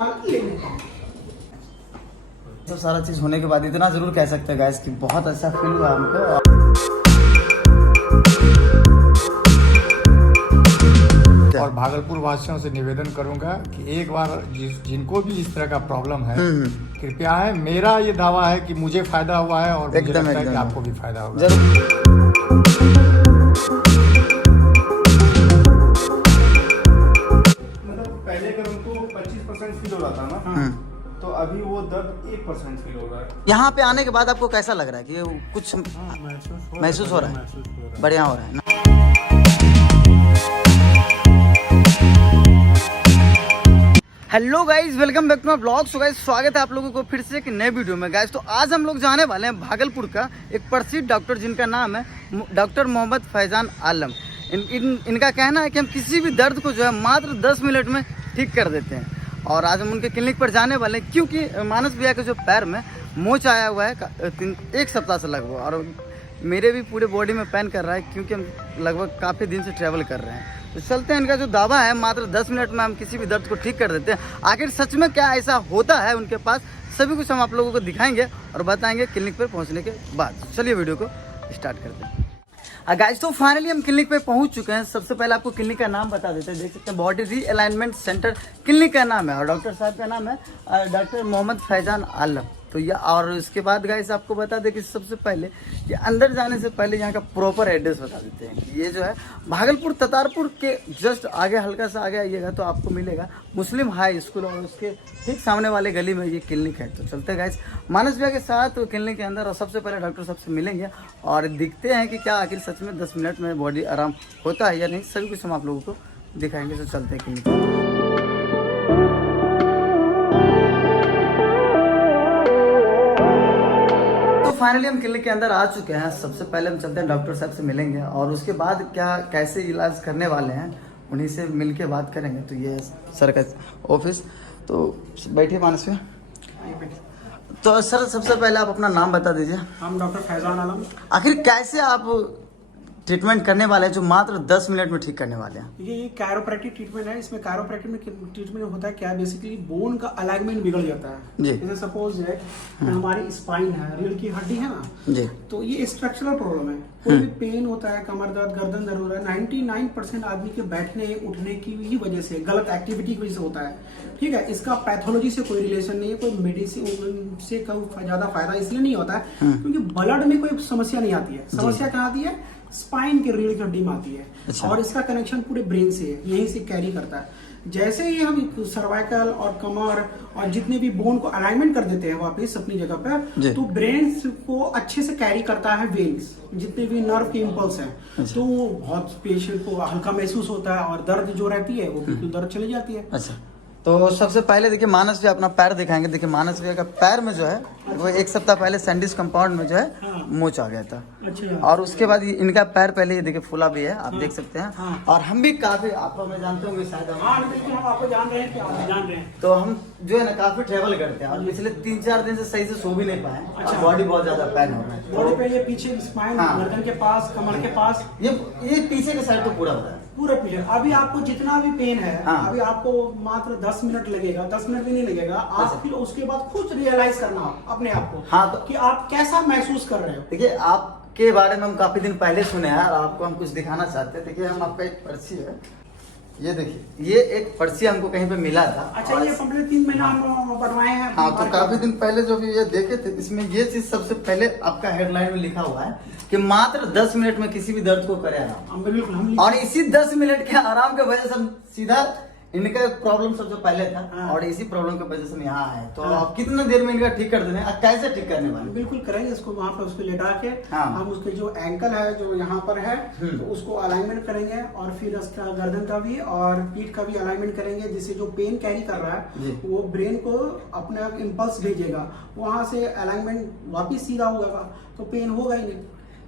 तो सारा चीज होने के बाद इतना जरूर कह सकते हैं गाइस कि बहुत अच्छा फील हुआ हमको। और भागलपुर वासियों से निवेदन करूंगा कि एक बार जिनको भी इस तरह का प्रॉब्लम है कृपया है, मेरा ये दावा है कि मुझे फायदा हुआ है और मुझे लगता है कि आपको भी फायदा होगा। मतलब पहले अगर उनको 25% फील हो रहा था ना, तो अभी वो दर्द 1% फील हो रहा है। यहाँ पे आने के बाद आपको कैसा लग रहा है कि कुछ महसूस हो रहा है? बढ़िया हो रहा है ना? Hello guys, welcome back to my blog. So guys, स्वागत है आप लोगों को फिर से एक नए वीडियो में। गाइज, तो आज हम लोग जाने वाले हैं भागलपुर का एक प्रसिद्ध डॉक्टर जिनका नाम है डॉक्टर मोहम्मद फैजान आलम। इनका कहना है कि हम किसी भी दर्द को जो है मात्र 10 मिनट में ठीक कर देते हैं। और आज हम उनके क्लिनिक पर जाने वाले हैं क्योंकि मानस भैया के जो पैर में मोच आया हुआ है एक सप्ताह से लगभग, और मेरे भी पूरे बॉडी में पेन कर रहा है क्योंकि हम लगभग काफ़ी दिन से ट्रैवल कर रहे हैं। तो चलते हैं, इनका जो दावा है मात्र 10 मिनट में हम किसी भी दर्द को ठीक कर देते हैं। आखिर सच में क्या ऐसा होता है उनके पास, सभी कुछ हम आप लोगों को दिखाएंगे और बताएंगे क्लिनिक पर पहुंचने के बाद। चलिए वीडियो को स्टार्ट करते हैं। गाइस, तो फाइनली हम क्लिनिक पे पहुंच चुके हैं। सबसे पहले आपको क्लिनिक का नाम बता देते हैं। देख सकते हैं, बॉडी रीअलाइनमेंट सेंटर क्लिनिक का नाम है और डॉक्टर साहब का नाम है डॉक्टर मोहम्मद फैजान आलम। तो ये, और इसके बाद गाइस आपको बता दें कि सबसे पहले कि अंदर जाने से पहले यहाँ का प्रॉपर एड्रेस बता देते हैं। ये जो है भागलपुर ततारपुर के जस्ट आगे, हल्का सा आगे आइएगा तो आपको मिलेगा मुस्लिम हाई स्कूल, और उसके ठीक सामने वाले गली में ये क्लिनिक है। तो चलते गाइस मानस भैया के साथ क्लिनिक के अंदर, और सबसे पहले डॉक्टर साहब से मिलेंगे और दिखते हैं कि क्या आखिर सच में 10 मिनट में बॉडी आराम होता है या नहीं। सभी कुछ हम आप लोगों को दिखाएंगे। तो चलते हैं क्लिनिक। फाइनली हम क्लिनिक के अंदर आ चुके हैं। सबसे पहले हम चलते हैं डॉक्टर साहब से मिलेंगे और उसके बाद क्या कैसे इलाज करने वाले हैं उन्हीं से मिल के बात करेंगे। तो ये सर का ऑफिस, तो बैठिए मानस में। तो सर, सबसे पहले आप अपना नाम बता दीजिए। हम डॉक्टर फैजान आलम। आखिर कैसे आप ट्रीटमेंट करने वाले हैं जो मात्र 10 मिनट में ठीक करने वाले हैं? ये कैरोप्रैक्टिक ट्रीटमेंट है। इसमें कैरोप्रैक्टिक में ट्रीटमेंट होता है क्या, बेसिकली बोन का अलाइनमेंट बिगड़ जाता है। जी। जैसे सपोज है हमारी स्पाइन है, रीढ़ की हड्डी है ना जी, तो ये स्ट्रक्चरल प्रॉब्लम है। कोई भी पेन होता है, कमर दर्द, गर्दन दर्द होता है, 99% आदमी के बैठने उठने की ही वजह से, गलत एक्टिविटी की वजह से होता है। ठीक है, इसका पैथोलॉजी से कोई रिलेशन नहीं है, कोई मेडिसिन से कोई ज्यादा फायदा इसलिए नहीं होता है क्योंकि ब्लड में कोई समस्या नहीं आती है। समस्या कहाँ आती है? स्पाइन के रीढ़ की हड्डी में आती है। अच्छा। और इसका कनेक्शन पूरे ब्रेन से है, यहीं से कैरी करता है। जैसे ही हम सर्वाइकल और कमर और जितने भी बोन को अलाइनमेंट कर देते हैं वापस अपनी जगह पर, तो ब्रेन को अच्छे से कैरी करता है वेन्स, जितने भी नर्व के इम्पल्स हैं। अच्छा। तो बहुत पेशेंट को हल्का महसूस होता है और दर्द जो रहती है वो बिल्कुल दर्द चली जाती है। अच्छा, तो सबसे पहले देखिए मानस भैया अपना पैर दिखाएंगे। देखिए मानस भैया का पैर में जो है वो एक सप्ताह पहले सैंडिस कंपाउंड में जो है मोच आ गया था। अच्छा। और उसके बाद इनका पैर पहले ये देखिए फूला भी है, आप देख सकते हैं। और हम भी काफी, आप हमें जानते होंगे शायद, बिल्कुल हम आपको जान रहे हैं कि आप जान रहे हैं। तो हम जो है ना काफी ट्रेवल करते हैं और पिछले 3-4 दिन से सही से सो भी नहीं पाए। अच्छा। बॉडी बहुत ज्यादा पेन हो रहा है। बॉडी पे ये पीछे स्पाइन, गर्दन के पास, कमर के पास, ये पीछे के साइड तो पूरा होता है, पूरा पीछे। अभी आपको जितना भी पेन है, अभी आपको मात्र 10 मिनट लगेगा, 10 मिनट भी नहीं लगेगा। आप फिर उसके बाद खुद रियलाइज करना अपने आप को। हाँ, तो कि आप कैसा महसूस कर रहे हो। देखिए, आपके बारे में हम काफी दिन पहले सुने हैं और आपको हम कुछ दिखाना चाहते हैं। देखिए, हम आपका एक पर्ची है, ये देखिए, ये एक पर्ची हमको कहीं पे मिला था। अच्छा, ये पिछले 3 महीना हम बनवाए हैं। हाँ, तो काफी दिन पहले जो भी ये देखे थे, इसमें ये चीज सबसे पहले आपका हेडलाइन में लिखा हुआ है कि मात्र 10 मिनट में किसी भी दर्द को करे आराम। और इसी 10 मिनट के आराम के वजह से हम सीधा, इनका प्रॉब्लम सबसे पहले था और इसी प्रॉब्लम की वजह से हम यहाँ आए। तो आप कितने देर में इनका ठीक कर देंगे, कैसे ठीक करने वाले? बिल्कुल करेंगे इसको, वहाँ पर उसको लेटा के हम उसके जो एंकल है जो यहाँ पर है तो उसको अलाइनमेंट करेंगे और फिर उसका गर्दन का भी और पीठ का भी अलाइनमेंट करेंगे, जिससे जो पेन कैरी कर रहा है वो ब्रेन को अपने इम्पल्स भेजेगा, वहाँ से अलाइनमेंट वापिस सीधा होगा तो पेन होगा ही नहीं।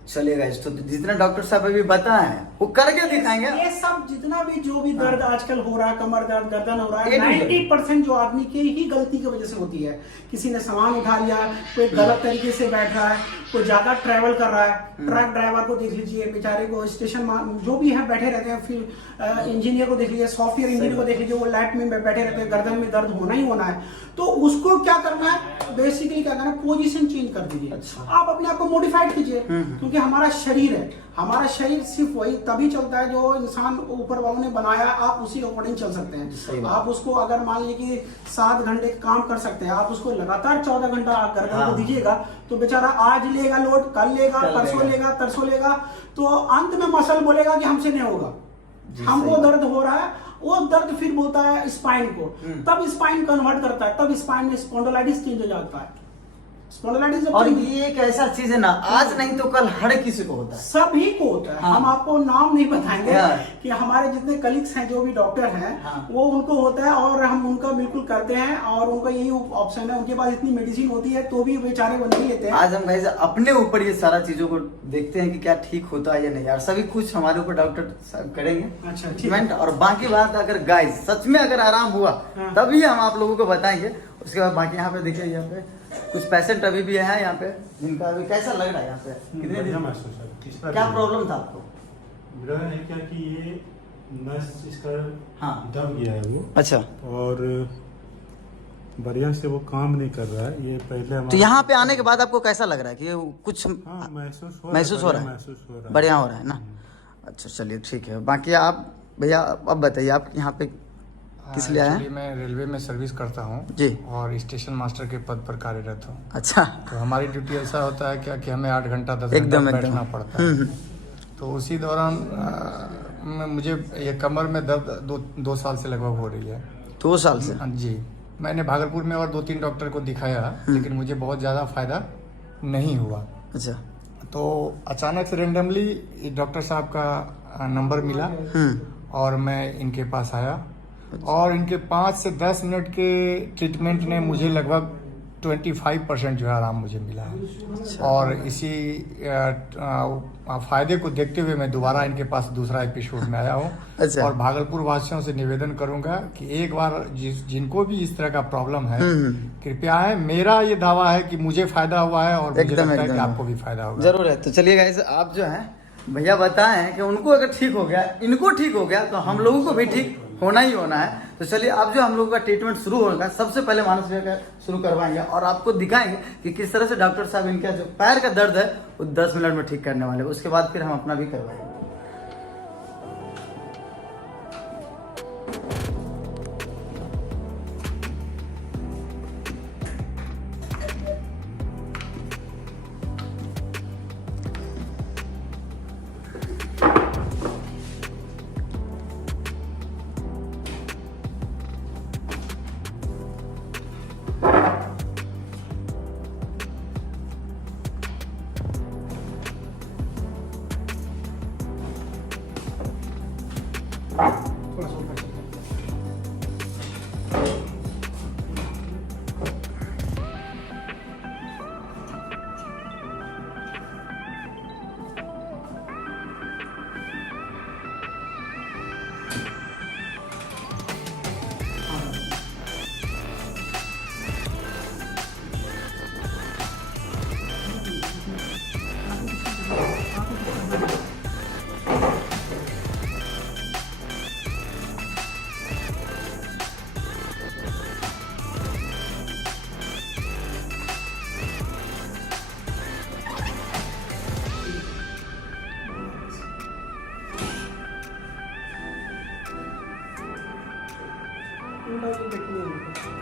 चलिए गाइस, तो जितना डॉक्टर साहब अभी बताए वो करके दिखाएंगे। ये सब जितना भी जो भी दर्द आजकल हो रहा है, कमर दर्द, गर्दन हो रहा है, A to Z। 90% जो आदमी के ही गलती की वजह से होती है। किसी ने सामान उठा लिया, कोई गलत तरीके से बैठ रहा है, कोई ज्यादा ट्रैवल कर रहा है, ट्रक ड्राइवर को देख लीजिए, बेचारे को स्टेशन जो भी है बैठे रहते हैं, फिर इंजीनियर को देख लीजिए, सॉफ्टवेयर इंजीनियर को देख लीजिए, वो लैब में बैठे रहते हैं, गर्दन में दर्द होना ही होना है। तो उसको क्या करना है, बेसिकली क्या करना है, पोजीशन चेंज कर दीजिए। अच्छा। आप अपने आप को मॉडिफाइड कीजिए, क्योंकि हमारा शरीर है, हमारा शरीर सिर्फ वही तभी चलता है जो इंसान ऊपर वालों ने बनाया, आप उसी के अकॉर्डिंग चल सकते हैं। आप उसको अगर मान लीजिए कि 7 घंटे काम कर सकते हैं, आप उसको लगातार 14 घंटा गर्दन को दीजिएगा, तो बेचारा आज लेगा लोड, कल लेगा, परसों लेगा, तरसों लेगा, तो अंत में मसल बोलेगा कि हमसे नहीं होगा, हमको दर्द हो रहा है। वो दर्द फिर बोलता है स्पाइन को, तब स्पाइन कन्वर्ट करता है, तब स्पाइन में स्पॉन्डिलाइटिस चेंज हो जाता है। स्पॉन्डिलाइटिस और ये एक ऐसा चीज है ना, आज नहीं तो कल हर किसी को होता है, सभी को होता है। हाँ। हम आपको नाम नहीं बताएंगे हाँ। कि हमारे जितने कलीग्स हैं जो भी डॉक्टर हैं, हाँ। वो उनको होता है और हम उनका बिल्कुल करते हैं, और उनका यही ऑप्शन है। उनके पास इतनी मेडिसिन होती है तो भी बेचारे वो नहीं लेते हैं। आज हम गाइस अपने ऊपर ये सारा चीजों को देखते हैं कि क्या ठीक होता है या नहीं यार, सभी कुछ हमारे ऊपर डॉक्टर करेंगे अच्छा, ठीक है। ट्रीटमेंट। और बाकी बात अगर गाइस सच में अगर आराम हुआ हाँ। तभी हम आप लोगों को बताएंगे। उसके बाद बाकी यहाँ पे देखिए, यहाँ पे कुछ पेशेंट अभी भी है यहाँ पे, जिनका अभी कैसा लग रहा है यहाँ पे, कितने बढ़िया दिन महसूस है। क्या प्रॉब्लम था आपको? मेरा है क्या कि ये नस इसका हाँ। दब गया है वो, अच्छा, और बढ़िया से वो काम नहीं कर रहा है। ये पहले तो यहाँ पे आने के बाद आपको कैसा लग रहा है कि ये कुछ हाँ, महसूस हो महसूस हो रहा है? महसूस हो रहा है, बढ़िया हो रहा है ना? अच्छा चलिए ठीक है। बाकी आप भैया अब बताइए, आप यहाँ पे किस लिए आए हैं? एक्चुअली मैं रेलवे में सर्विस करता हूँ जी। और स्टेशन मास्टर के पद पर कार्यरत हूँ। अच्छा, तो हमारी ड्यूटी ऐसा होता है क्या कि हमें 8 घंटा 10 एकदम घंटा एकदम बैठना पड़ता है। तो उसी दौरान मुझे ये कमर में दर्द 2 साल से लगभग हो रही है। 2 साल से? जी, मैंने भागलपुर में और 2-3 डॉक्टर को दिखाया, लेकिन मुझे बहुत ज़्यादा फायदा नहीं हुआ। अच्छा। तो अचानक से रेंडमली डॉक्टर साहब का नंबर मिला और मैं इनके पास आया, और इनके 5 से 10 मिनट के ट्रीटमेंट ने मुझे लगभग 25% जो है आराम मुझे मिला है। और इसी फायदे को देखते हुए मैं दोबारा इनके पास दूसरा एपिसोड में आया हूँ। अच्छा। और भागलपुर वासियों से निवेदन करूंगा कि एक बार जिनको भी इस तरह का प्रॉब्लम है, कृपया है, मेरा ये दावा है कि मुझे फायदा हुआ है और मुझे एकदम, लगता है कि एकदम। आपको भी फायदा होगा। जरूर है। तो चलिए गाइस, आप जो है भैया बताएं कि उनको अगर ठीक हो गया, इनको ठीक हो गया, तो हम लोगों को भी ठीक होना ही होना है। तो चलिए अब जो हम लोगों का ट्रीटमेंट शुरू होगा, सबसे पहले मानस भैया का शुरू करवाएंगे और आपको दिखाएंगे कि किस तरह से डॉक्टर साहब इनका जो पैर का दर्द है वो 10 मिनट में ठीक करने वाले। उसके बाद फिर हम अपना भी करवाएंगे। थोड़ा सा ऊपर चलिए।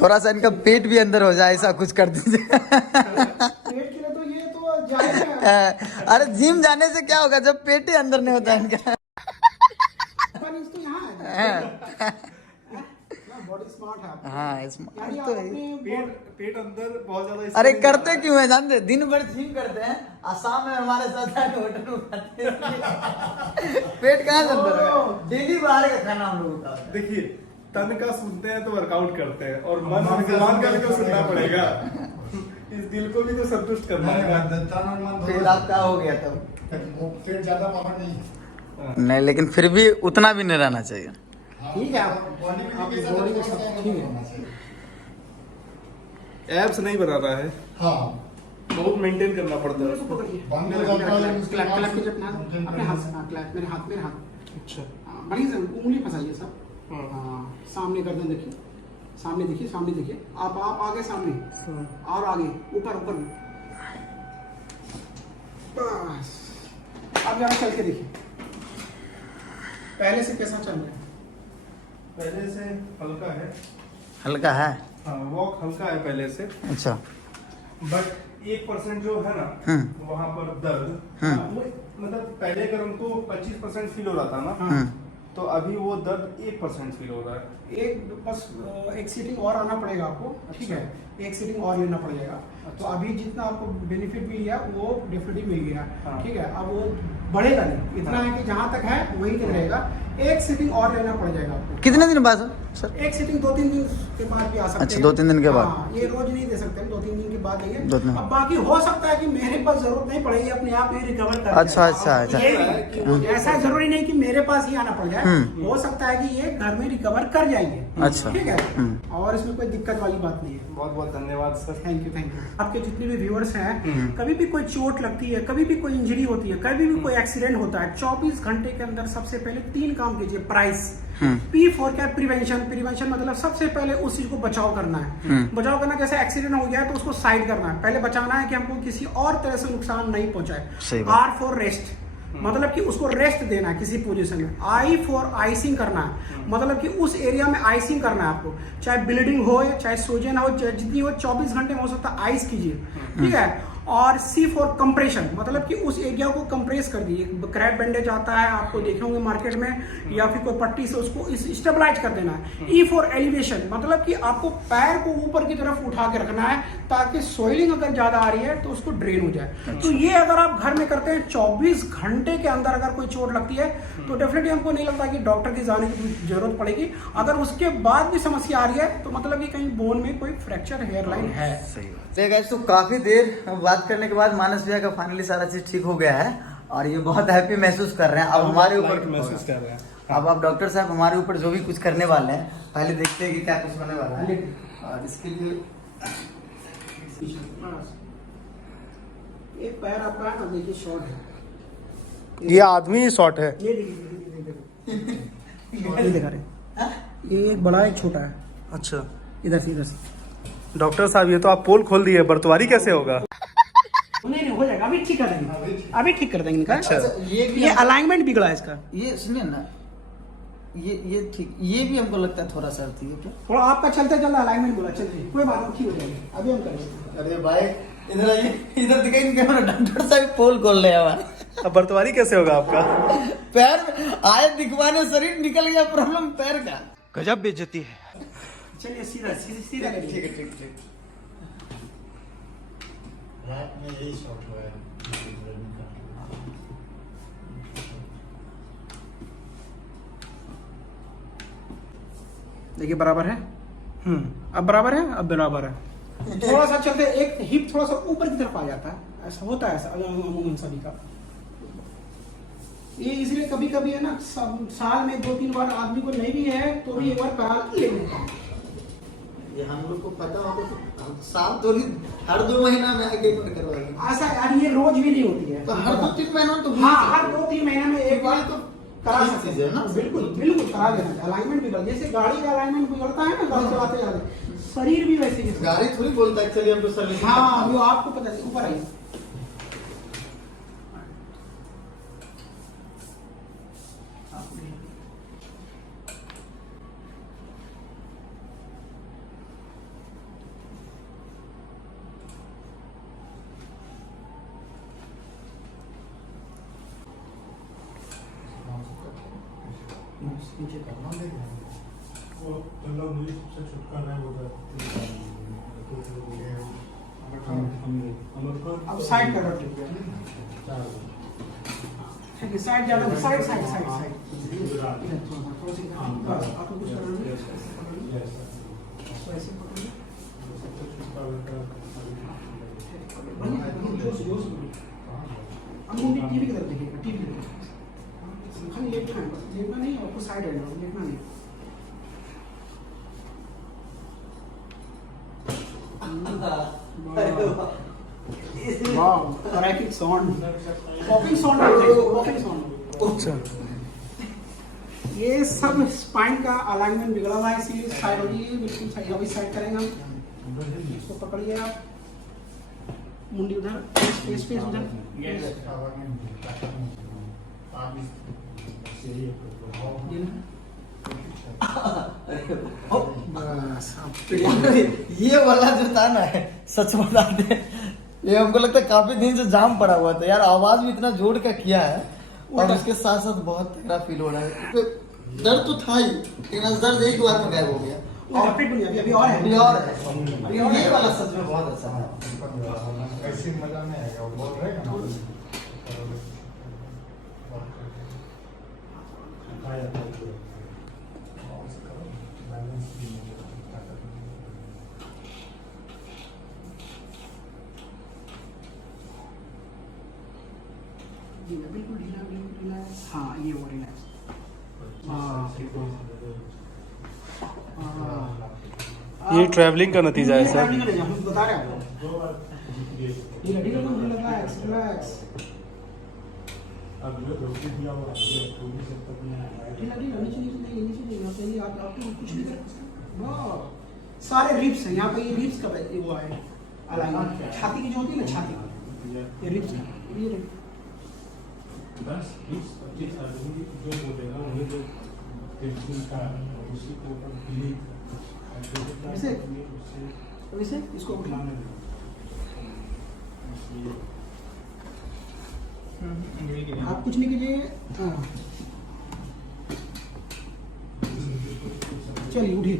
थोड़ा सा इनका पेट भी अंदर हो जाए ऐसा कुछ कर दीजिए। पेट के लिए तो ये तो जायज है। अरे जिम जाने से क्या होगा जब पेट ही अंदर नहीं होता इनका। पर इसको यहाँ है बॉडी स्मार्ट है आपकी। हाँ यानी स्मार्ट आप तो है। अपने पेट अंदर बहुत ज्यादा अरे करते क्यों है जानते, दिन भर जिम करते हैं और शाम में हमारे साथ आके होटल में खाते हैं। पेट कहाँ से अंदर होगा, डेली बाहर का खाना हम लोगों का। देखिए, तन का सुनते हैं तो वर्कआउट करते हैं और मन भगवान का भी तो सुनना पड़ेगा। इस दिल को भी तो संतुष्ट करना है। फिर आपका हो गया तब पेट ज्यादा बाहर नहीं है। नहीं, लेकिन फिर भी उतना भी नहीं रहना चाहिए। ठीक है आप बॉडी के साथ ठीक है। एब्स नहीं बनाना है, हाँ बहुत मेंटेन करना पड़ता है। इसको पकड़िए। बंद हो जाता है क्लैप क्लैप कीजिए अपने हाथ से। हाँ क्लैप मेरे हाथ अच्छा, हाँ, बढ़िया से उंगली फंसाइए सब। हाँ सामने गर्दन देखिए, सामने देखिए आप आगे सामने और आगे ऊपर बस। अब जरा चल के देखिए पहले से कैसा चल रहा है। पहले से हल्का है। हल्का है। हाँ, वॉक हल्का है पहले से, अच्छा। बट 1% जो है ना वहाँ पर दर्द, वो मतलब पहले अगर हमको 25% फील हो रहा था ना, तो अभी वो दर्द 1% फील हो रहा है। एक सीटिंग और आना पड़ेगा आपको, ठीक है, एक सीटिंग और लेना पड़ेगा। तो अभी जितना आपको बेनिफिट मिल गया वो डेफिनेटली मिल गया, ठीक है। अब वो बढ़ेगा नहीं, इतना है कि जहाँ तक है वहीं तक रहेगा। एक सीटिंग और लेना पड़ जाएगा आपको। कितने दिन बाद सर? एक सीटिंग 2-3 दिन के बाद भी आ सकते अच्छा, हैं। 2-3 दिन के बाद। हाँ, ये रोज नहीं दे सकते, 2-3 दिन के बाद देंगे। 2-3 अब बाकी हो सकता है कि मेरे पास जरूरत नहीं पड़ेगी, अपने आप ही रिकवर कर अच्छा, जाए। अच्छा, अच्छा। ये ऐसा जरूरी नहीं कि मेरे पास ही आना पड़ जाए, हो सकता है कि ये घर में रिकवर कर जाएंगे। अच्छा। ठीक है, और इसमें कोई दिक्कत वाली बात नहीं है। बहुत बहुत धन्यवाद सर। Thank you. आपके जितने भी व्यूअर्स हैं, कभी भी कोई चोट लगती है, कभी भी कोई इंजरी होती है, कभी भी कोई एक्सीडेंट होता है, 24 घंटे के अंदर सबसे पहले 3 काम कीजिए। प्राइस P फॉर क्या, प्रिवेंशन मतलब सबसे पहले उस चीज को बचाव करना है। बचाव करना, जैसे एक्सीडेंट हो गया है तो उसको साइड करना है, पहले बचाना है कि हमको किसी और तरह से नुकसान नहीं पहुंचाए। R फॉर रेस्ट, मतलब कि उसको रेस्ट देना है किसी पोजीशन में। I फॉर आइसिंग करना है, मतलब कि उस एरिया में आइसिंग करना है आपको, चाहे ब्लीडिंग हो चाहे सूजन हो, जितनी हो 24 घंटे में हो सकता है आइस कीजिए, ठीक है। और C फॉर कंप्रेशन, मतलब कि उस एरिया को कंप्रेस कर दीजिए। क्रैप बैंडेज आता है, आपको देखे होंगे मार्केट में, या फिर कोई पट्टी से उसको स्टेबलाइज कर देना है। E फॉर एलिवेशन, मतलब कि आपको पैर को ऊपर की तरफ उठा के रखना है ताकि सोइलिंग अगर ज्यादा आ रही है तो उसको ड्रेन हो जाए। तो ये अगर आप घर में करते हैं 24 घंटे के अंदर अगर कोई चोट लगती है तो डेफिनेटली हमको नहीं लगता कि डॉक्टर के जाने की जरूरत पड़ेगी। अगर उसके बाद भी समस्या आ रही है तो मतलब कि कहीं बोन में कोई फ्रैक्चर हेयरलाइन है। सही बात। तो काफी देर बात करने के बाद मानस भैया का फाइनली सारा चीज ठीक हो गया है और ये बहुत हैप्पी महसूस कर रहे हैं। अब हमारे ऊपर महसूस कर रहे हैं। अब आप डॉक्टर साहब हमारे ऊपर जो भी कुछ करने वाले हैं, पहले देखते हैं कि क्या कुछ होने वाला है। और इसके लिए एक पैर आपका है ना, देखिए शॉर्ट है। ये आदमी शॉर्ट है। ये देखिए ये दिखा रहे, ये एक बड़ा एक छोटा है। अच्छा इधर से डॉक्टर साहब, ये तो आप पोल खोल दिए, बर्तवारी कैसे होगा? नहीं हो जाएगा, अभी ठीक कर देंगे, अभी ठीक कर देंगे इनका। अच्छा। ये अलाइनमेंट बिगड़ा है इसका। ये सुनिए ना, ये ठीक, ये भी हमको लगता है थोड़ा सा ठीक है। थोड़ा आपका चलते अलाइनमेंट बोला, चलते कोई बात नहीं, ठीक हो जाएगी, अभी हम करेंगे। अरे भाई इधर आइए, इधर दिखाई कैमरा, डॉक्टर साहब पोल खोल रहे हैं हमारे। अब बर्तवारी कैसे होगा आपका? पैर में आए दिखवाने, शरीर निकल गया, प्रॉब्लम पैर का। गजब बेइज्जती है। चलिए सीधा ठीक है, ठीक है। रात में यही शॉट हुआ है। देखिए बराबर है, अब बराबर है, अब बराबर है। थोड़ा सा चलते, एक हिप थोड़ा सा ऊपर की तरफ आ जाता है, ऐसा होता है, ऐसा अमूमन सभी का। ये इसलिए कभी कभी है ना, साल में 2-3 बार आदमी को नहीं भी है तो भी एक बार करा लेंगे। ये हम लोग को पता होगा तो साल तो नहीं, हर 2 महीना में आके करवाएंगे। ऐसा यार ये रोज भी नहीं होती है, तो हर 2-3 महीना तो हाँ हर 2-3 महीने में एक बार तो करा ठीक सकते चीज़ है ना। हैं। बिल्कुल करा देना। अलाइनमेंट बिगड़, जैसे गाड़ी का अलाइनमेंट बिगड़ता है ना गाड़ी चलाते जाते, शरीर भी वैसे ही। गाड़ी थोड़ी बोलता है चलिए हमको सर्विस। हाँ वो आपको पता है, ऊपर आइए। नीचे करना। वो मतलब मुझे सबसे छुटकारा है वो अब साइड कर रखिए, ठीक है, साइड ज्यादा, साइड साइड साइड साइड थोड़ा सा बस आपको कुछ करना नहीं है, ऐसे पकड़िए, जोश जोश। अब मुंडी टीवी की तरफ देखिएगा, टीवी की तरफ खाली लेटना है, बस लेटना नहीं, आपको साइड रहना, लेटना नहीं। वाह, cracking sound, popping sound, popping sound. अच्छा, ये सब स्पाइन का अलाइनमेंट बिगड़ा हुआ है, इसलिए साइड होगी, बिल्कुल सही। अभी साइड करेंगे हम, इसको पकड़िए आप, मुंडी उधर, स्पेस स्पेस उधर, बस। ये वाला जो था ना, सच बता दे, ये हमको लगता है काफी दिन से जाम पड़ा हुआ था यार, आवाज भी इतना जोर का किया है और उसके साथ साथ बहुत तगड़ा फील हो रहा है। तो दर्द तो था ही, लेकिन दर्द एक बार में गायब हो गया। और पेट बनी, अभी और है, अभी और है, ये वाला सच में बहुत अच्छा है। ऐसे मजा नहीं आएगा, वो बोल रहे हैं ना। बिल्कुल ढीला, बिल्कुल ढीला। हाँ, ये वो रिलैक्स। ये ट्रैवलिंग का नतीजा है सर। ट्रैवलिंग का नतीजा, हम बता रहे हैं आपको। ढीला ढीला, रिलैक्स रिलैक्स, ढीला ढीला, नीचे नीचे नहीं, नीचे नहीं, यहाँ पे ये आप कुछ नहीं कर। वाह, सारे रिब्स हैं यहाँ पे, ये रिब्स का वो है अलाइनमेंट, छाती की जो होती है ना, छाती की, ये रिब्स है, ये बस 20-25 आदमी जो बोलेगा वही जो पेंसिल का उसी को ऐसे वैसे इसको उठाना आप कुछ नहीं कीजिए। चलिए उठिए,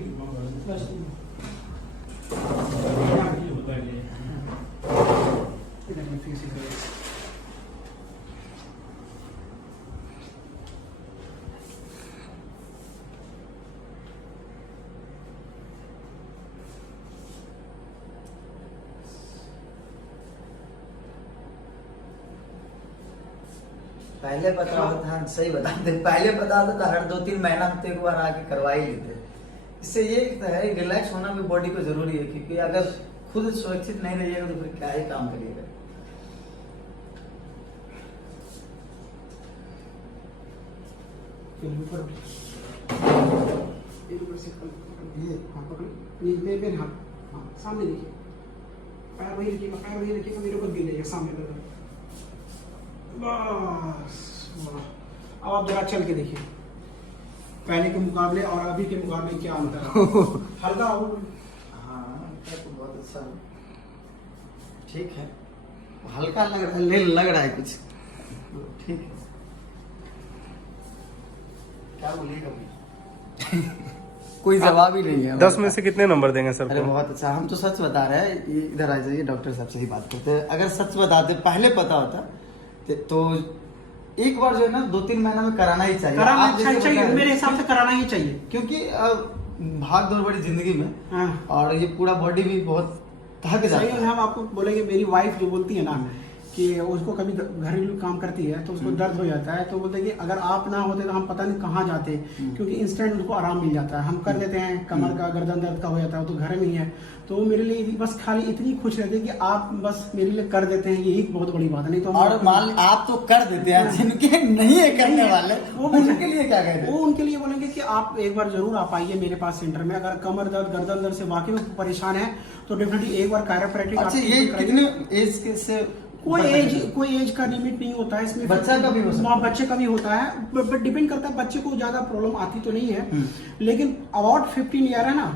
पहले पता होता, सही बताते, पहले पता होता तो हर 2-3 महीना में एक बार आके करवा ही लेते। इससे ये है, रिलैक्स होना भी बॉडी को जरूरी है, क्योंकि अगर खुद सुरक्षित नहीं रहिएगा तो फिर क्या ही काम करिएगा। हाँ पकड़िए, मेरे हाथ, हाँ सामने देखिए, पैर वही रखिएगा, पैर वही रखिएगा, मेरे ऊपर गिर जाइएगा, सामने कर दो। बस, अब आप जरा चल के देखिए, पहले के मुकाबले और अभी के मुकाबले क्या अंतर है। हल्का हो, हाँ तो बहुत अच्छा, ठीक है, हल्का लग रहा है, लग रहा है कुछ, ठीक है। क्या बोलिएगा कोई जवाब ही नहीं है। 10 में से कितने नंबर देंगे सर? अरे बहुत अच्छा, हम तो सच बता रहे हैं, इधर आ जाइए, डॉक्टर साहब से ही बात करते हैं। अगर सच बताते पहले पता होता तो एक बार जो है ना 2-3 महीना में कराना ही चाहिए। कराना चाहिए, मेरे हिसाब से कराना ही चाहिए, क्योंकि भाग दौड़ बड़ी जिंदगी में, हाँ। और ये पूरा बॉडी भी बहुत थक जाता है। हम आपको बोलेंगे, मेरी वाइफ जो बोलती है ना कि उसको कभी घरेलू काम करती है तो उसको दर्द हो जाता है, तो बोलते हैं कि अगर आप ना होते तो हम पता नहीं कहाँ जाते, क्योंकि इंस्टेंट उसको आराम मिल जाता है। हम कर देते हैं, कमर का गर्दन दर्द का हो जाता है, वो तो घर में ही है, तो वो मेरे लिए बस खाली इतनी खुश रहती है कि आप बस मेरे लिए कर देते हैं, यही बहुत बड़ी बात है। नहीं तो और मान आप तो कर देते हैं, जिनके नहीं है करने वाले वो उनके लिए क्या कहते हैं? वो उनके लिए बोलेंगे कि आप एक बार जरूर आप आइए मेरे पास सेंटर में, अगर कमर दर्द गर्दन दर्द से वाकई में परेशान है तो डेफिनेटली एक बार कायरोप्रैक्टिक। अच्छा, ये कितने एज के से कोई एज का लिमिट नहीं होता है इसमें। बच्चा का भी हो सकता है। बच्चे का भी होता है, बट डिपेंड करता है, बच्चे को ज्यादा प्रॉब्लम आती तो नहीं है, लेकिन अबाउट 15 ईयर है ना,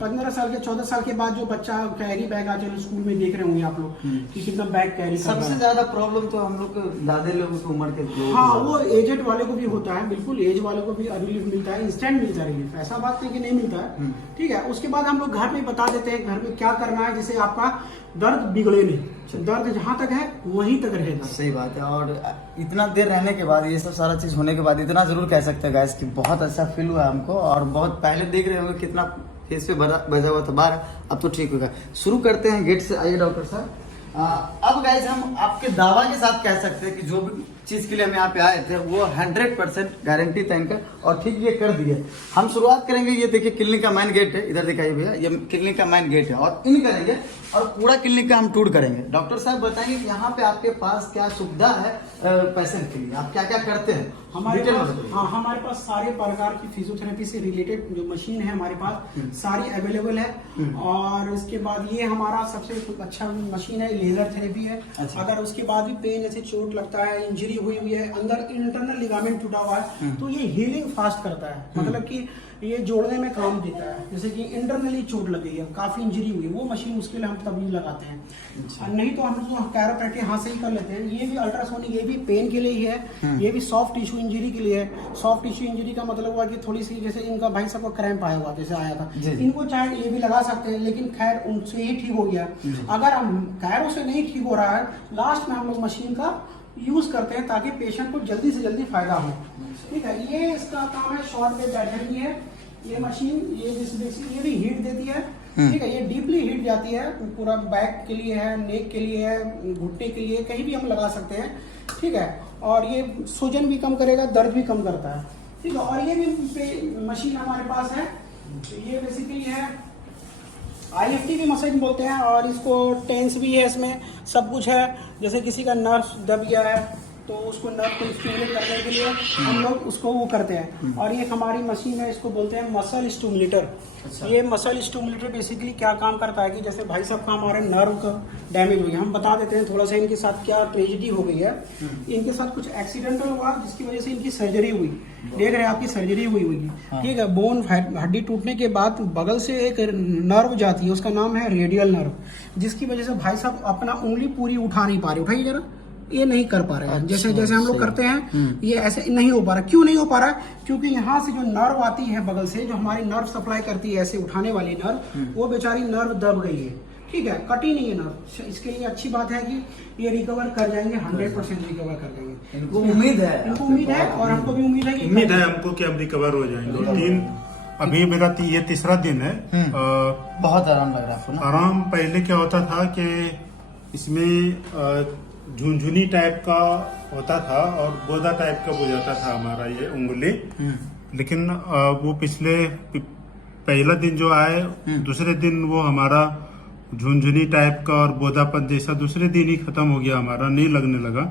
15 साल के 14 साल के बाद जो बच्चा कैरी बैग आज स्कूल में देख रहे होंगे आप लोग कि कितना बैग कैरी करता है। सबसे ज्यादा प्रॉब्लम तो हम लोग के दादे लोगों की उम्र के लोग। हाँ, वो एजेड वाले को भी होता है, बिल्कुल एज वाले को भी रिलीफ मिलता है, इंस्टेंट मिलता है रिलीफ, ऐसा बात नहीं कि नहीं मिलता है। ठीक है, उसके बाद हम लोग घर में बता देते हैं घर में क्या करना है, जिससे आपका दर्द बिगड़े नहीं, दर्द जहाँ तक है वहीं तक रहेगा। सही बात है। और इतना देर रहने के बाद, ये सब सारा चीज होने के बाद इतना जरूर कह सकते हैं गाइस कि बहुत अच्छा फील हुआ हमको, और बहुत पहले देख रहे होंगे कितना फेस पे बजा हुआ था बाहर, अब तो ठीक होगा। शुरू करते हैं गेट से, आइए डॉक्टर साहब। अब गाइस हम आपके दावा के साथ कह सकते हैं कि जो भी चीज के लिए हम यहाँ पे आए थे वो 100% गारंटी था इनका, और ठीक ये कर दिए। हम शुरुआत करेंगे, ये देखिए क्लिनिक का मेन गेट है, इधर दिखाइए भैया, ये क्लिनिक का मेन गेट है, और इन करेंगे और पूरा क्लिनिक का हम टूर करेंगे। डॉक्टर साहब बताएंगे कि यहाँ पे आपके पास क्या सुविधा है पेशेंट के लिए, आप क्या क्या करते हैं हमारे पास सारे प्रकार की फिजियोथेरेपी से रिलेटेड जो मशीन है हमारे पास सारी अवेलेबल है। और उसके बाद ये हमारा सबसे अच्छा मशीन है, लेजर थेरेपी है। अच्छा। अगर उसके बाद भी पेन जैसे चोट लगता है, इंजरी हुई है, अंदर इंटरनल लिगामेंट टूटा हुआ है, तो ये हीलिंग फास्ट करता है, मतलब कि ये जोड़ने में काम देता है। जैसे कि इंटरनली चोट लगी है, काफी इंजरी हुई है, वो मशीन उसके लिए हम तभी लगाते हैं। नहीं तो हम तो कैरोप्रैक्टिक हाथ से ही कर लेते हैं। ये भी अल्ट्रासोनिक, ये भी पेन के लिए ही है, ये भी सॉफ्ट टिश्यू इंजरी के लिए है। सॉफ्ट टिश्यू इंजरी का मतलब हुआ कि थोड़ी सी, जैसे इनका भाई सबको क्रैम्प आया हुआ, जैसे आया था, इनको चाहे ये भी लगा सकते हैं, लेकिन खैर उनसे ही ठीक हो गया। अगर हम कैरो से नहीं ठीक हो रहा है, लास्ट में हम लोग मशीन का यूज करते हैं ताकि पेशेंट को जल्दी से जल्दी फायदा हो। ठीक है, ये इसका काम है, शॉर्ट वेव बैटरी है ये मशीन, ये भी हीट देती है। ठीक है, ये डीपली हीट जाती है, पूरा बैक के लिए है, नेक के लिए है, घुटने के लिए, कहीं भी हम लगा सकते हैं। ठीक है, और ये सूजन भी कम करेगा, दर्द भी कम करता है। ठीक है, और ये भी मशीन हमारे पास है, ये बेसिकली है IFT भी मसाज बोलते हैं, और इसको टेंस भी है, इसमें सब कुछ है। जैसे किसी का नर्व दब गया है तो उसको नर्व को स्टिमुलेट करने के लिए हम लोग उसको वो करते हैं। और ये हमारी मशीन है, इसको बोलते हैं मसल स्टिमुलेटर। ये मसल स्टिमुलेटर बेसिकली क्या काम करता है कि जैसे भाई साहब का हमारे नर्व का डैमेज हो गया, हम बता देते हैं थोड़ा सा इनके साथ क्या ट्रेजेडी हो गई है। इनके साथ कुछ एक्सीडेंटल हुआ जिसकी वजह से इनकी सर्जरी हुई, देख रहे हैं आपकी सर्जरी हुई होगी। ठीक है, बोन हड्डी टूटने के बाद बगल से एक नर्व जाती है, उसका नाम है रेडियल नर्व, जिसकी वजह से भाई साहब अपना उंगली पूरी उठा नहीं पा रहे। उठाइए जरा, ये नहीं कर पा रहे हैं। जैसे जैसे हम लोग करते हैं ये ऐसे नहीं हो पा रहा। क्यों नहीं हो पा रहा? क्योंकि यहाँ से जो नर्व आती है बगल से, जो हमारी नर्व सप्लाई करती है ऐसे उठाने वाली नर्व, वो बेचारी नर्व दब गई है। ठीक है, कटी नहीं है नर्व। इसके लिए अच्छी बात है कि ये रिकवर कर जाएंगे, 100% रिकवर कर जाएंगे। इनको उम्मीद है और हमको भी उम्मीद है हमको कि अब रिकवर हो जाएंगे। अभी मेरा ये तीसरा दिन है। बहुत आराम लग रहा है आपको ना? आराम पहले क्या होता था कि इसमें झुनझुनी टाइप का होता था और गोदा टाइप का हो जाता था हमारा ये उंगली। लेकिन वो पिछले पहला दिन जो आए, दूसरे दिन वो हमारा झुनझुनी टाइप का और बोधापन जैसा दूसरे दिन ही खत्म हो गया, हमारा नहीं लगने लगा।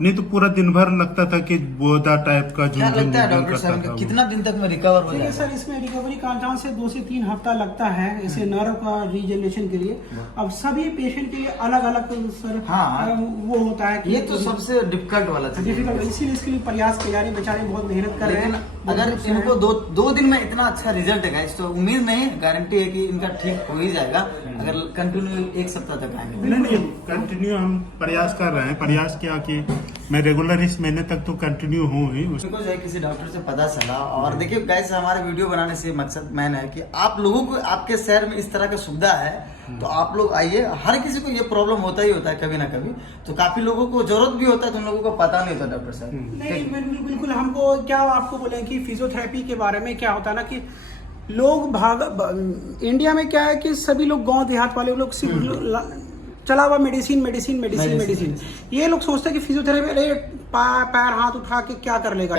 नहीं तो पूरा दिन भर लगता था कि बोधा टाइप का झुनझुन डॉक्टर साहब कितना दिन तक में रिकवर हो जाएगा? सर इसमें रिकवरी का अंदाज से 2 से 3 हफ्ता लगता है ऐसे नर्व का रीजनरेशन के लिए। अब सभी पेशेंट के लिए अलग अलग सर वो होता है। ये तो सबसे डिफिकल्ट वाला था, डिफिकल्ट, इसीलिए इसके लिए प्रयास किया, बेचारे बहुत मेहनत कर रहे हैं। अगर इनको दो दिन में इतना अच्छा रिजल्ट है तो उम्मीद नहीं, गारंटी है कि इनका ठीक हो ही जाएगा अगर कंटिन्यू 1 सप्ताह तक आएंगे। नहीं, कंटिन्यू हम प्रयास कर रहे हैं। प्रयास किया कि मैं रेगुलर इस महीने तक तो कंटिन्यू हूँ ही। उसको जो है किसी डॉक्टर से पता चला। और देखिए गाइस, हमारे वीडियो बनाने से मकसद मैन है कि आप लोगों को, आपके शहर में इस तरह की सुविधा है तो आप लोग आइए। हर किसी को ये प्रॉब्लम होता ही होता है कभी ना कभी, तो काफी लोगों को जरूरत भी होता है तो उन लोगों को पता नहीं होता। डॉक्टर साहब नहीं, बिल्कुल हमको क्या आपको बोले कि फिजियोथेरेपी के बारे में क्या होता है ना कि लोग इंडिया में क्या है कि सभी लोग गांव देहात वाले लोग सिर्फ चला हुआ मेडिसिन। ये लोग सोचते हैं कि फिजियोथेरेपी अरे पैर हाथ उठा के क्या कर लेगा।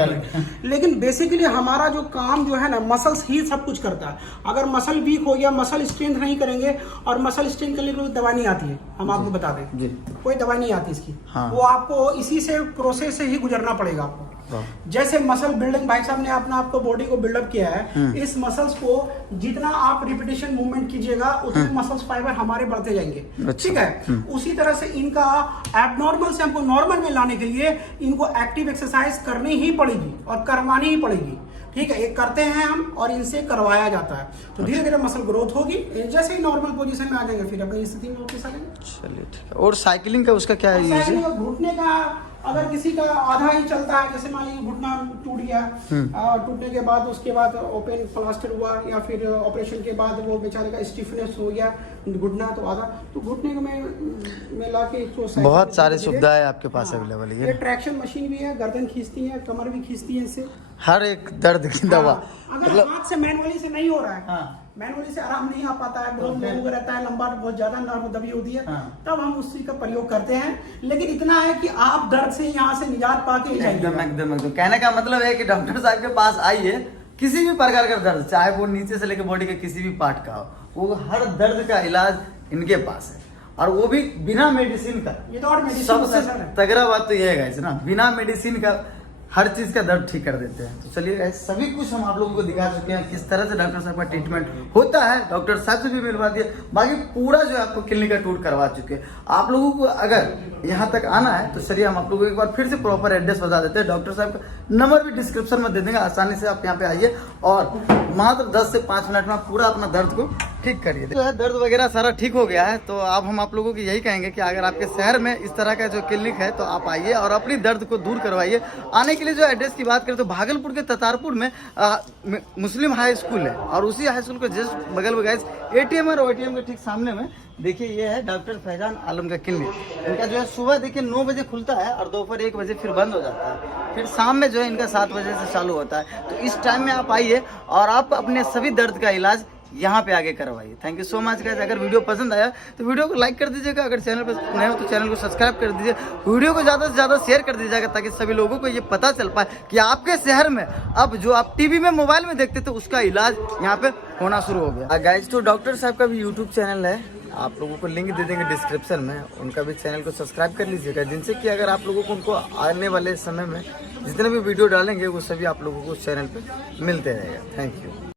लेकिन बेसिकली हमारा जो काम जो है ना, मसल्स ही सब कुछ करता है। अगर मसल वीक हो गया, मसल स्ट्रेंथ नहीं करेंगे, और मसल स्ट्रेंथ के लिए कोई दवा नहीं आती है, हम आपको बता दें कोई दवा नहीं आती इसकी। वो आपको इसी से प्रोसेस से ही गुजरना पड़ेगा आपको। जैसे मसल बिल्डिंग भाई साहब ने अपना आपको बॉडी को बिल्डअप किया है, इस मसल्स को जितना आप रिपीटेशन मूवमेंट कीजिएगा उतने मसल्स फाइबर हमारे बढ़ते जाएंगे। ठीक है, उसी तरह से इनका एबनॉर्मल से हमको नॉर्मल में लाने के लिए इनको एक्टिव एक्सरसाइज करनी ही पड़ेगी और करवानी ही पड़ेगी। ठीक है, ये करते हैं हम और इनसे करवाया जाता है, तो धीरे धीरे मसल ग्रोथ होगी। जैसे ही नॉर्मल पोजीशन में आ जाएंगे फिर अपनी स्थिति में वापस आ जाएंगे। चलिए ठीक है। और साइकिलिंग का उसका क्या है? साइकिलिंग और घुटने का अगर किसी का आधा ही चलता है, जैसे मान लीजिए घुटना टूट गया और टूटने के बाद उसके बाद ओपन प्लास्टर हुआ या फिर ऑपरेशन के बाद वो बेचारे का स्टिफनेस हो गया घुटना, तो आधा तो घुटने को में ला के बहुत सारी सुविधाएं आपके पास अवेलेबल है। ये ट्रैक्शन मशीन भी है, गर्दन खींचती है, कमर भी खींचती है इससे, हर एक दर्द की दवा। अगर हाथ से मैनुअली से नहीं हो रहा है, मैनुअली से आराम नहीं आ पाता है, बहुत लोगों को रहता है, लंबा बहुत ज्यादा नर्व दबी होती है, तब हम उस चीज का प्रयोग करते हैं। लेकिन इतना है कि आप दर्द से यहाँ से निजात पाके एकदम कहने का मतलब है कि डॉक्टर साहब के पास आइए, किसी भी प्रकार का दर्द, चाहे वो नीचे से लेकर बॉडी के किसी भी पार्ट का हो, वो हर दर्द का इलाज इनके पास है, और वो भी बिना मेडिसिन का। Without medicine. सबसे तगड़ा बात तो ये है ना, बिना मेडिसिन का हर चीज का दर्द ठीक कर देते हैं। तो चलिए गाइस, सभी कुछ हम आप लोगों को दिखा चुके हैं किस तरह से डॉक्टर साहब का ट्रीटमेंट होता है, डॉक्टर साहब से भी मिलवा दिए, बाकी पूरा जो है आपको क्लिनिक का टूर करवा चुके हैं। आप लोगों को अगर यहाँ तक आना है तो चलिए हम आप लोगों को एक बार फिर से प्रॉपर एड्रेस बता देते हैं। डॉक्टर साहब का नंबर भी डिस्क्रिप्शन में दे देंगे, आसानी से आप यहाँ पे आइए और मात्र 10 से 5 मिनट में पूरा अपना दर्द को ठीक करिए। जो है दर्द वगैरह सारा ठीक हो गया है, तो अब हम आप लोगों को यही कहेंगे कि अगर आपके शहर में इस तरह का जो क्लिनिक है तो आप आइए और अपनी दर्द को दूर करवाइए। आने के लिए जो एड्रेस की बात करें तो भागलपुर के ततारपुर में मुस्लिम हाई स्कूल है, और उसी हाई स्कूल के जस्ट बगल में गाइस एटीएम और एटीएम के ठीक सामने में देखिए ये है डॉक्टर फैजान आलम का क्लिनिक। इनका जो है सुबह देखिए 9 बजे खुलता है और दोपहर 1 बजे फिर बंद हो जाता है, फिर शाम में जो है इनका 7 बजे से चालू होता है। तो इस टाइम में आप आइए और आप अपने सभी दर्द का इलाज यहाँ पे आगे करवाइए। Thank you so much guys. अगर वीडियो पसंद आया तो वीडियो को लाइक कर दीजिएगा, अगर चैनल पर नए हो तो चैनल को सब्सक्राइब कर दीजिए, वीडियो को ज़्यादा से ज़्यादा शेयर कर दीजिएगा ताकि सभी लोगों को ये पता चल पाए कि आपके शहर में अब जो आप टीवी में मोबाइल में देखते थे उसका इलाज यहाँ पे होना शुरू हो गया। गाइस तो डॉक्टर साहब का भी यूट्यूब चैनल है, आप लोगों को लिंक दे देंगे डिस्क्रिप्शन में, उनका भी चैनल को सब्सक्राइब कर लीजिएगा, जिनसे कि अगर आप लोगों को उनको आने वाले समय में जितने भी वीडियो डालेंगे वो सभी आप लोगों को उस चैनल पे मिलते रहेगा। Thank you.